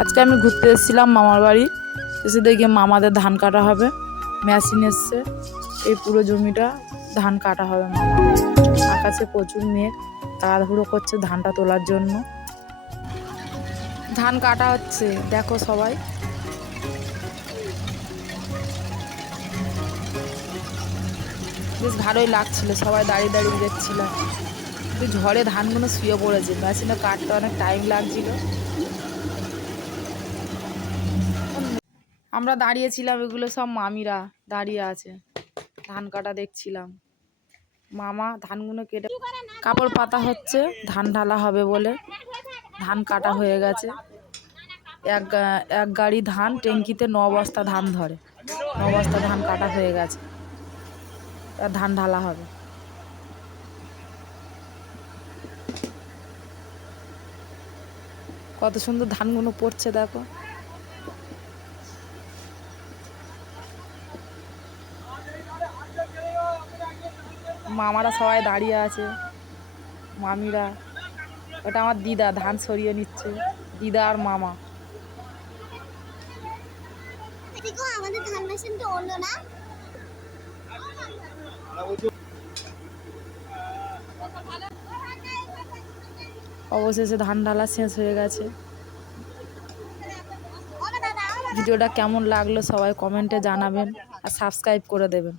আজকে আমি ঘুরতে এসেছিলাম মামার বাড়ি, এসে দেখি মামাদের ধান কাটা হবে, মেশিন এসছে। এই পুরো জমিটা ধান কাটা হবে মামা। আকাশে প্রচুর মেঘ, তাড়াহুড়ো করছে ধানটা তোলার জন্য। ধান কাটা হচ্ছে, দেখো সবাই। বেশ ভালোই লাগছিল, সবাই দাঁড়িয়ে দাঁড়িয়ে দেখছিলাম। কিন্তু ঝড়ে ধানগুলো শুয়ে পড়েছে, মেশিনে কাটতে অনেক টাইম লাগছিল। আমরা দাঁড়িয়েছিলাম, এগুলো সব মামিরা দাঁড়িয়ে আছে, ধান কাটা দেখছিলাম। মামা ধানগুলো কেটে কাপড় পাতা হচ্ছে, ধান ঢালা হবে বলে। ধান কাটা হয়ে গেছে, এক গাড়ি ধান ট্যাঙ্কিতে 9 বস্তা ধান ধরে। 9 বস্তা ধান কাটা হয়ে গেছে, আর ধান ঢালা হবে। কত সুন্দর ধানগুলো পড়ছে দেখো। মামারা সবাই দাঁড়িয়ে আছে, মামিরা। ওটা আমার দিদা ধান সরিয়ে নিচ্ছে, দিদা আর মামা। আমাদের ধান মেশিনটা অন্য না। অবশেষে ধান ঢালা শেষ হয়ে গেছে। ভিডিওটা কেমন লাগলো সবাই কমেন্টে জানাবেন, আর সাবস্ক্রাইব করে দেবেন।